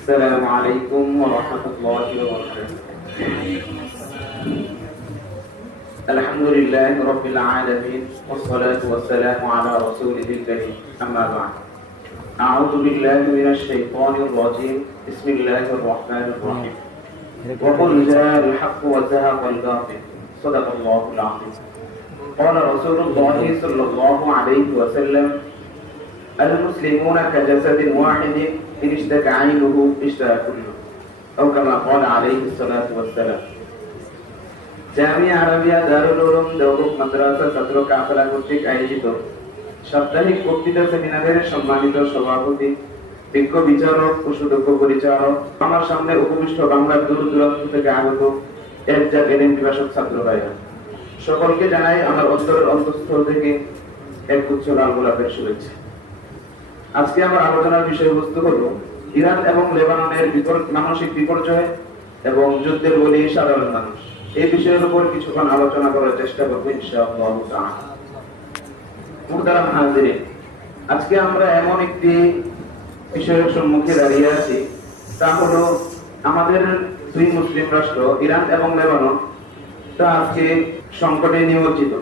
السلام عليكم ورحمة الله وبركاته. الحمد لله رب العالمين والصلاة والسلام على رسوله الكريم. أما بعد، أعوذ بالله من الشيطان الرجيم. بسم الله الرحمن الرحيم. وقل جاء الحق وزهق الباطل. صدق الله العظيم. قال رسول الله صلى الله عليه وسلم: المسلمون كجسد واحد إن اشتكى عينه اشتكى كله، أو كما قال عليه الصلاة والسلام. জামিয়া আরবিয়া দারুল উলুম দেওবন্দ মাদ্রাসা ছাত্র কাফেলা কর্তৃক আয়োজিত সাপ্তাহিক বক্তৃতা সেমিনারের সম্মানিত সভাপতি, বিজ্ঞ বিচারক ও সুদক্ষ পরিচালক, আমার সামনে উপবিষ্ট বাংলার দূর দূরান্ত থেকে আগত একজাত এলেম পিপাসক ছাত্র ভাইরা, সকলকে জানাই আমার অন্তরের অন্তঃস্থল থেকে এক উচ্চ লাল গোলাপের শুভেচ্ছা। আজকে আমার আলোচনার বিষয়বস্তু হলো ইরান এবং লেবাননের মানসিক বিপর্যয় এবং যুদ্ধের বলি সাধারণ মানুষ। এই বিষয়ের উপর কিছুক্ষণ আলোচনা করার চেষ্টা করব ইনশাআল্লাহ তাআলা। মুহতারাম হাজিরিন, আজকে আমরা এমন একটি বিষয়ের সম্মুখে দাঁড়িয়ে আছি, তা হলো আমাদের দুই মুসলিম রাষ্ট্র ইরান এবং লেবানন তা আজকে সংকটে নিমজ্জিত।